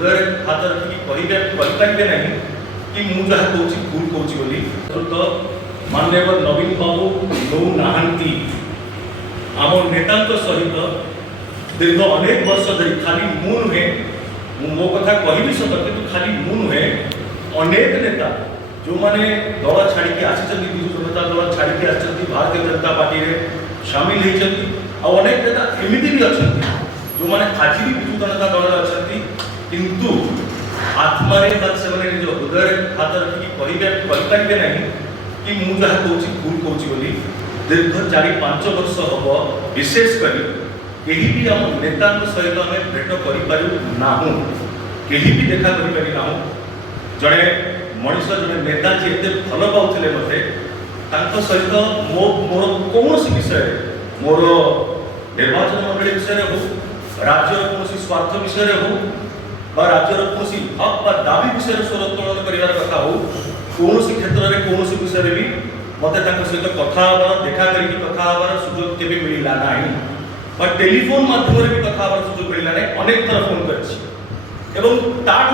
हृदय हाथ रखिक कहीपे ना कि मुझे कौच भूल कौच बोली तो माननीय नवीन बाबू नौ नाहांती आम नेता सहित दीर्घ अनेक वर्ष धरी खाली मु नुहे मो कथा कहि सत कि खाली मु नुहे अनेक नेता जो माने दल छाड़ी आसी विजु जनता दल छाड़ी आसी भारतीय जनता पार्टी में सामिल होती अनेक नेता एमती भी अच्छा जो मैंने आज भी विजु जनता दल अच्छा किंतु आत्मारे से निज हृदय हाथ रखिक कहीपे ना कि मुझे कौच भूल कौच बोली दीर्घ 4-5 वर्ष हम विशेषकर कहीं भी आम नेता सहित आम भेट करना कहीं भी देखा करना जड़े मनीष जड़े नेता जी एत भल पाते मत सहित मोर कौन विषय मोर निर्वाचन मंडली विषय हो राज्यर कौन स्वार्थ विषय हो राज्यर कौन हक दाबी विषय स्वर उत्तोलन कर कथा हो कौन क्षेत्र में कौन विषय भी मत सहित कथा देखा करके कथा सुजोग के मिलला ना और टेलीफोन माध्यम भी कथा सुजोग मिलला ना अनेक थर फोन कर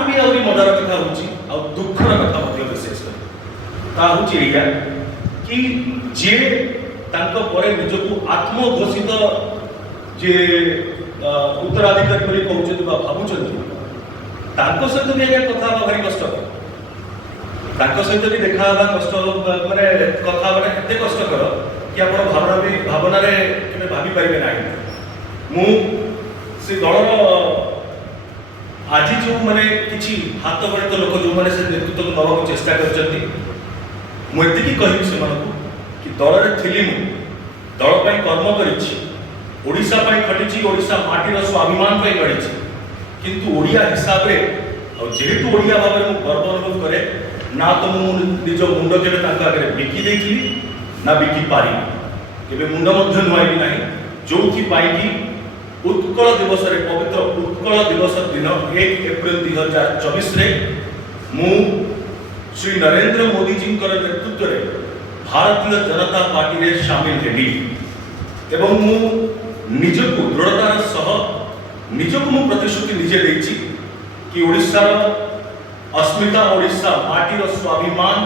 भी आहरी मजार कथा हो दुखर कथा विशेष कर कि जे निजक आत्मघोषित जे उत्तराधिकारी कहते भावुं सहित भी आगे कथा भारी कष्ट सहित भी देखा कष्ट माने कथा एत कष्टकर कि आप भावना भाभी पारे ना से दलर आज जो मैंने किसी हाथ गणित लोक जो मैंने से नेतृत्व नवा चेष्टा करती मुझे कहि कि दल में थी दल कर्म करोशा खटी ओडिशा माटीर स्वाभिमान गढ़ी किंतु ओडिया हिसाब से जेहेतु ओडिया भाव में गर्व अनुभव करे ना तो निज मुंड के आगे बिकी देती ना बिकी पारी के मुंड नुआई ना जो कि उत्कल दिवस पवित्र उत्कल दिवस दिन 1 एप्रिल 2024 मु श्री नरेंद्र मोदी जी नेतृत्व में भारतीय जनता पार्टी में सामिल हेली एवं मु निजक दृढ़तार सह निजक मु प्रतिश्रुति निजे देछि कि ओडिशार अस्मिता ओडिशा माटीर स्वाभिमान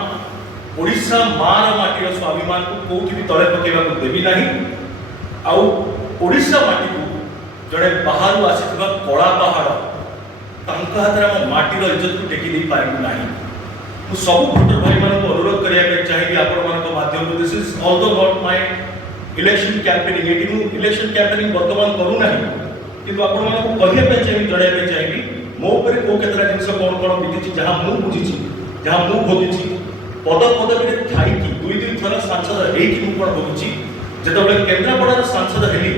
ओडिशा मार माटीर स्वाभिमान को कौटी भी तले पकेबा को देबी नाही आउ ओडिशा माटी को जड़े बाहर आसीथिबा कला पहाड़ तांका हाथ में माटीर इज्जत को टेकी दे पारिबु नाही मु सब भोटर भाई मान को अनुरोध करिया के चाहिए आपण मान को माध्यम this is although not my election campaigning eighty मु इलेक्शन कैंपेनिंग वर्तमान करू नाही किंतु आपण मान को कहिया पे चाहिए जड़े पे चाहिए मो पर को केतरा जिनस कौन कौन बीती जहाँ मु बुझी जहाँ मु भोगी पद पदवी थाई कि 2-3 थर सांसद होगी मु कौन भोगी जो केन्द्रापड़ार सांसद हेली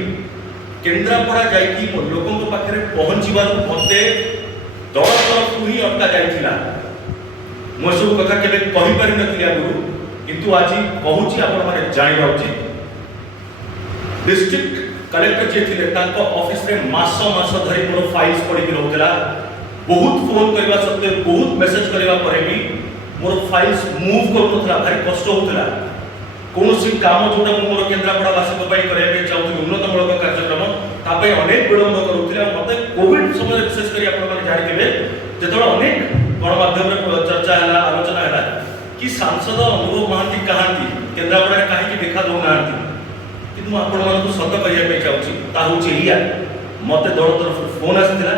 केन्द्रापड़ा जाकि लोकों पाखे पहुँचबार मत दल तरफ ही अटका जाइला मो सब कथा के कहींपारि नी आगु किंतु आज कहूँ आपण जानवा उचित डिस्ट्रिक्ट कलेक्टर जी थे ऑफिस रे मास धरी मोर फाइल्स पड़ी रोला बहुत फोन करने सत्वे बहुत मेसेज करने पर भी मोर फाइल्स मूव करूला भारी कष्ट होता कौन काम जोटा मोर केन्द्रापड़ावासी कराया चाहूँ उन्नतमूलक कार्यक्रम ताप अनेक विलम्ब करूँ मत कोविड समय विशेषकर आप जानते जो अनेक गणमाध्यम चर्चा है आलोचना है कि सांसद अनुभव महांती कहांती केन्द्रापड़ा कहीं देखा दौना कि मुझे सत कहना चाहूँगी मत दल तरफ फोन आसाला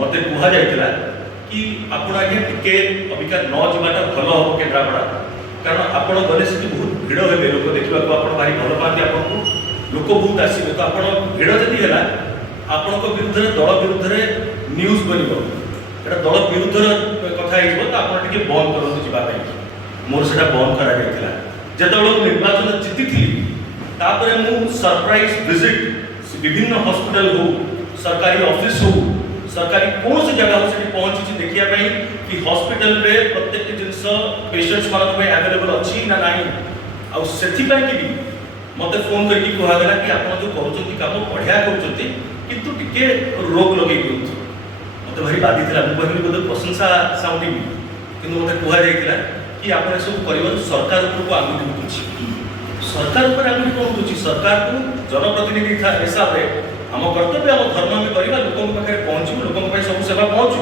मत कहुला कि आप आगे टे अबिका न जाटा भल हम केन्द्रापड़ा कारण आप गले से बहुत भिड़ हे लोक देखा भारी भल पाती आपको लोक बहुत आसवे तो आप भिड़ जदि है आपण विरुद्ध दल विरुद्ध न्यूज बन दल विरुद्ध कथा तो आप बंद करूँ जावाई मोर से बंद कराइला जो निर्वाचन जीति थी तापर मु सरप्राइज विजिट विभिन्न हॉस्पिटल हो सरकारी ऑफिस हो सरकारी कौन सी जगह से पहुंची देखिए कि हॉस्पिटल रे प्रत्येक जिनस पेशेंट्स मान अवेलेबल अच्छी ना ना आउ भी मत फोन करके कहगला कि आप जो करुँच काम बढ़िया करूँ टिके रोक लगे दिखाँ मत भारी बाधी था मुझे बोधे प्रशंसा साउंडिंग कि मत कहला कि आप सब कर सरकार उपरको आंगुली उठुची सरकार पर आंगुली कौन उठुची सरकार को जनप्रतिनिधि हिसाब से आम कर्तव्य आम धर्म में करवा लोकों पाखे पहुँचू लोकों सब सेवा पहुँचू।